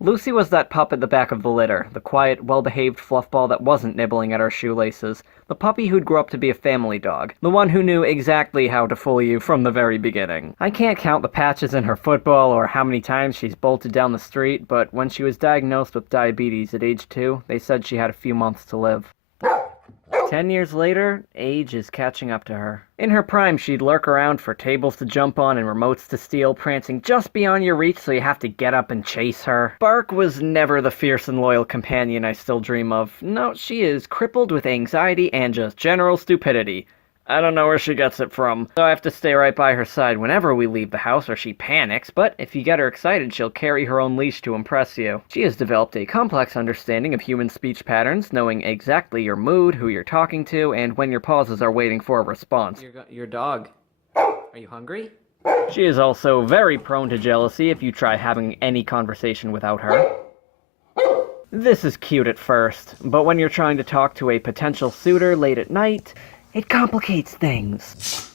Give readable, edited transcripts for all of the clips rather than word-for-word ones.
Lucy was that pup at the back of the litter, the quiet, well-behaved fluffball that wasn't nibbling at our shoelaces, the puppy who'd grow up to be a family dog, the one who knew exactly how to fool you from the very beginning. I can't count the patches in her football or how many times she's bolted down the street, but when she was diagnosed with diabetes at age 2, they said she had a few months to live. 10 years later, age is catching up to her. In her prime, she'd lurk around for tables to jump on and remotes to steal, prancing just beyond your reach so you have to get up and chase her. Bark was never the fierce and loyal companion I still dream of. No, she is crippled with anxiety and just general stupidity. I don't know where she gets it from, so I have to stay right by her side whenever we leave the house or she panics, but if you get her excited, she'll carry her own leash to impress you. She has developed a complex understanding of human speech patterns, knowing exactly your mood, who you're talking to, and when your pauses are waiting for a response. Your dog. Are you hungry? She is also very prone to jealousy if you try having any conversation without her. This is cute at first, but when you're trying to talk to a potential suitor late at night, it complicates things.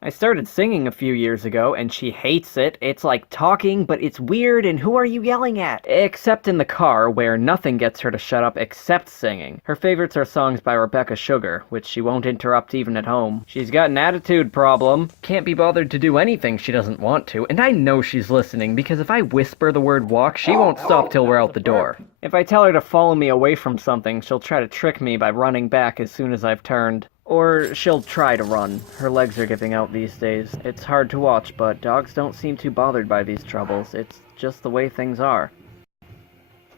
I started singing a few years ago, and she hates it. It's like talking, but it's weird, and who are you yelling at? Except in the car, where nothing gets her to shut up except singing. Her favorites are songs by Rebecca Sugar, which she won't interrupt even at home. She's got an attitude problem. Can't be bothered to do anything she doesn't want to, and I know she's listening, because if I whisper the word walk, she won't stop till we're out the door. If I tell her to follow me away from something, she'll try to trick me by running back as soon as I've turned. Or she'll try to run. Her legs are giving out these days. It's hard to watch, but dogs don't seem too bothered by these troubles. It's just the way things are.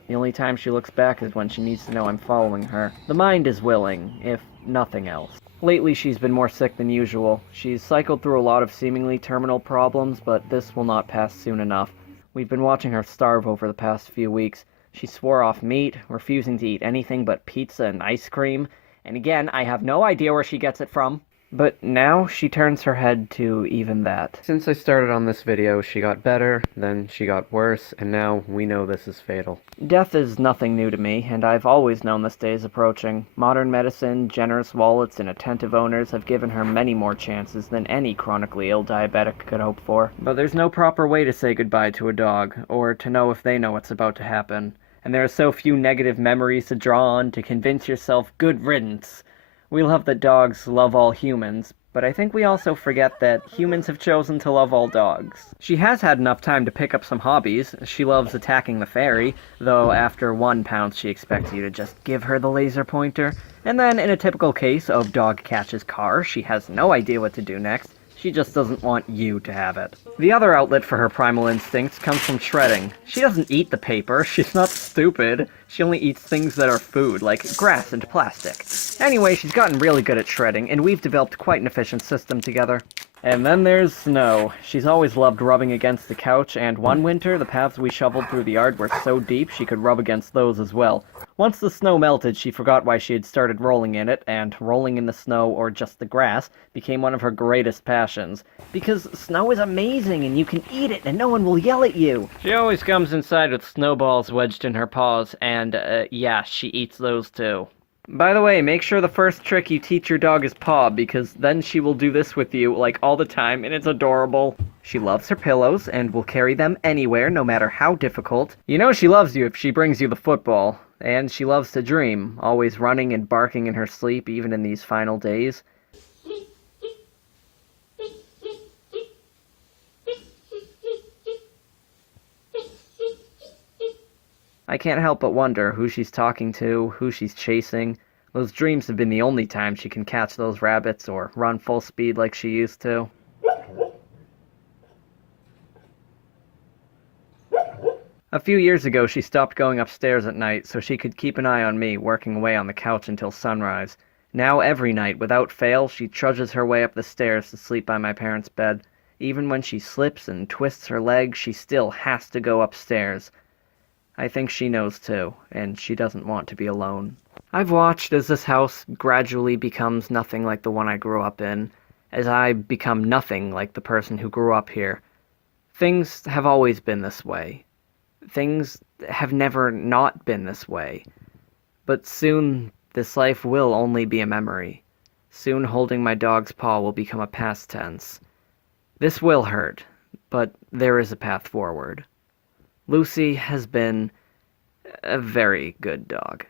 The only time she looks back is when she needs to know I'm following her. The mind is willing, if nothing else. Lately she's been more sick than usual. She's cycled through a lot of seemingly terminal problems, but this will not pass soon enough. We've been watching her starve over the past few weeks. She swore off meat, refusing to eat anything but pizza and ice cream. And again, I have no idea where she gets it from. But now she turns her head to even that. Since I started on this video, she got better, then she got worse, and now we know this is fatal. Death is nothing new to me, and I've always known this day is approaching. Modern medicine, generous wallets, and attentive owners have given her many more chances than any chronically ill diabetic could hope for. But there's no proper way to say goodbye to a dog, or to know if they know what's about to happen. And there are so few negative memories to draw on to convince yourself good riddance. We love that dogs love all humans, but I think we also forget that humans have chosen to love all dogs. She has had enough time to pick up some hobbies. She loves attacking the fairy, though after 1 pounce she expects you to just give her the laser pointer. And then, in a typical case of dog catches car, she has no idea what to do next. She just doesn't want you to have it. The other outlet for her primal instincts comes from shredding. She doesn't eat the paper, she's not stupid. She only eats things that are food, like grass and plastic. Anyway, she's gotten really good at shredding, and we've developed quite an efficient system together. And then there's Snow. She's always loved rubbing against the couch, and one winter, the paths we shoveled through the yard were so deep she could rub against those as well. Once the snow melted, she forgot why she had started rolling in it, and rolling in the snow, or just the grass, became one of her greatest passions. Because snow is amazing, and you can eat it, and no one will yell at you. She always comes inside with snowballs wedged in her paws, and, yeah, she eats those too. By the way, make sure the first trick you teach your dog is paw, because then she will do this with you, like, all the time, and it's adorable. She loves her pillows, and will carry them anywhere, no matter how difficult. You know she loves you if she brings you the football. And she loves to dream, always running and barking in her sleep, even in these final days. I can't help but wonder who she's talking to, who she's chasing. Those dreams have been the only time she can catch those rabbits or run full speed like she used to. A few years ago, she stopped going upstairs at night so she could keep an eye on me working away on the couch until sunrise. Now every night, without fail, she trudges her way up the stairs to sleep by my parents' bed. Even when she slips and twists her leg, she still has to go upstairs. I think she knows too, and she doesn't want to be alone. I've watched as this house gradually becomes nothing like the one I grew up in, as I become nothing like the person who grew up here. Things have always been this way. Things have never not been this way. But soon, this life will only be a memory. Soon holding my dog's paw will become a past tense. This will hurt, but there is a path forward. Lucy has been A very good dog.